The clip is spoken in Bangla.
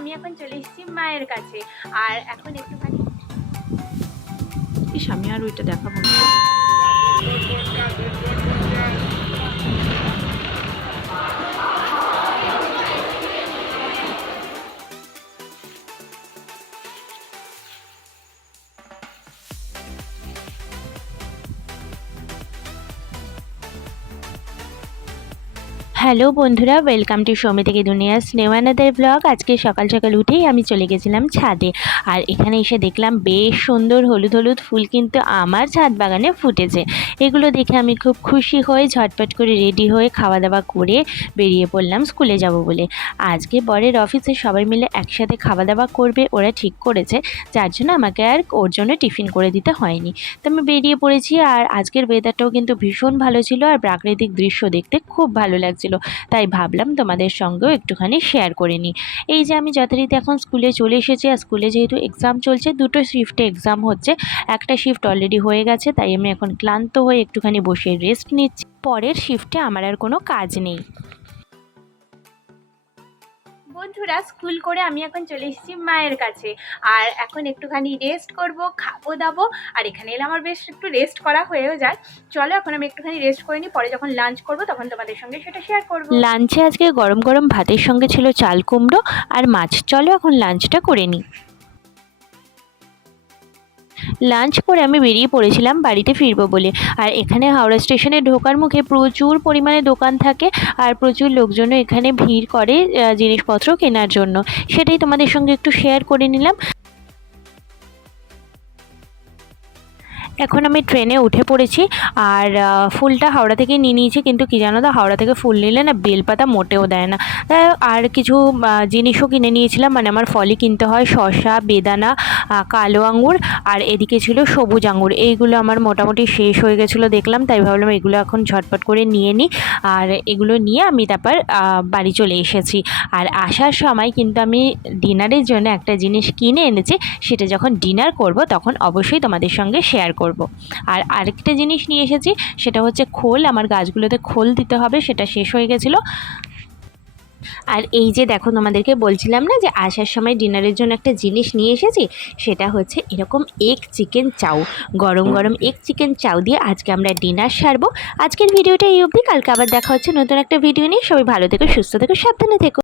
আমি এখন চলে এসেছি মায়ের কাছে। আর এখন একটুখানি ইস আমি আর ওইটা দেখাবো হ্যালো বন্ধুরা ওয়েলকাম টু সৌমি থেকে দুনিয়া স্নেহানাদের ব্লগ আজকে সকাল সকাল উঠেই আমি চলে গেছিলাম ছাদে। আর এখানে এসে দেখলাম বেশ সুন্দর হলুদ হলুদ ফুল কিন্তু আমার ছাদ বাগানে ফুটেছে। এগুলো দেখে আমি খুব খুশি হয়ে ঝটপট করে রেডি হয়ে খাওয়া দাওয়া করে বেরিয়ে পড়লাম স্কুলে যাব বলে। আজকে বরের অফিসে সবাই মিলে একসাথে খাওয়া দাওয়া করবে, ওরা ঠিক করেছে। যার জন্য আমাকে আর ওর জন্য টিফিন করে দিতে হয়নি। তো আমি বেরিয়ে পড়েছি আর আজকের ওয়েদারটাও কিন্তু ভীষণ ভালো ছিল আর প্রাকৃতিক দৃশ্য দেখতে খুব ভালো লাগছিল। তাই ভাবলাম তোমাদের সঙ্গেও একটুখানি শেয়ার করে নিই। এই যে আমি যথারীতি এখন স্কুলে চলে এসেছি আর স্কুলে যেহেতু এক্সাম চলছে, দুটো শিফটে এক্সাম হচ্ছে। একটা শিফট অলরেডি হয়ে গেছে, তাই আমি এখন ক্লান্ত হয়ে একটুখানি বসে রেস্ট নিচ্ছি। পরের শিফটে আমার আর কোনো কাজ নেই। বন্ধুরা স্কুল করে আমি এখন চলে এসেছি মায়ের কাছে। আর এখন একটুখানি রেস্ট করব, খাব, দাবো, আর এখানে এলে আমার বেশ একটু রেস্ট করা হয়েও যায়। চলো, এখন আমি একটুখানি রেস্ট করে নিই, পরে যখন লাঞ্চ করব, তখন তোমাদের সঙ্গে সেটা শেয়ার করব। লাঞ্চে আজকে গরম গরম ভাতের সঙ্গে ছিল চাল কুমড়ো আর মাছ। চলো, এখন লাঞ্চটা করে নিই। লাঞ্চ করে আমি বেরিয়ে পড়েছিলাম বাড়িতে ফিরবো বলে। আর এখানে হাওড়া স্টেশনে ঢোকার মুখে প্রচুর পরিমাণে দোকান থাকে আর প্রচুর লোকজনও এখানে ভিড় করে জিনিসপত্র কেনার জন্য। সেটাই তোমাদের সঙ্গে একটু শেয়ার করে নিলাম। এখন আমি ট্রেনে উঠে পড়েছি আর ফুলটা হাওড়া থেকে নিয়ে নিয়েছি, কিন্তু কী জানো তো, হাওড়া থেকে ফুল নিলে না বেলপাতা মোটেও দেয় না। আর কিছু জিনিসও কিনে নিয়েছিলাম মানে আমার ফলই কিনতে হয়, শসা, বেদানা কালো আঙুর আর এদিকে ছিল সবুজ আঙুর এইগুলো আমার মোটামুটি শেষ হয়ে গেছিল দেখলাম, তাই ভাবলাম এগুলো এখন ঝটপট করে নিয়ে নিই। আর এগুলো নিয়ে আমি তারপর বাড়ি চলে এসেছি। আর আসার সময় কিন্তু আমি ডিনারের জন্য একটা জিনিস কিনে এনেছি, সেটা যখন ডিনার করব, তখন অবশ্যই তোমাদের সঙ্গে শেয়ার করব। আর আরেকটা জিনিস নিয়ে এসেছি, সেটা হচ্ছে খোল, আমার গাছগুলোতে খোল দিতে হবে, সেটা শেষ হয়ে গেছিল। আর এই যে দেখো, তোমাদেরকে বলছিলাম না যে আসার সময় ডিনারের জন্য একটা জিনিস নিয়ে এসেছি, সেটা হচ্ছে এরকম এগ চিকেন চাউ গরম গরম এগ চিকেন চাউ দিয়ে আজকে আমরা ডিনার সারবো। আজকের ভিডিওটা এই অবধি, কালকে আবার দেখা হচ্ছে নতুন একটা ভিডিও নিয়ে। সবাই ভালো থেকো, সুস্থ থেকো, সাবধানে থেকো।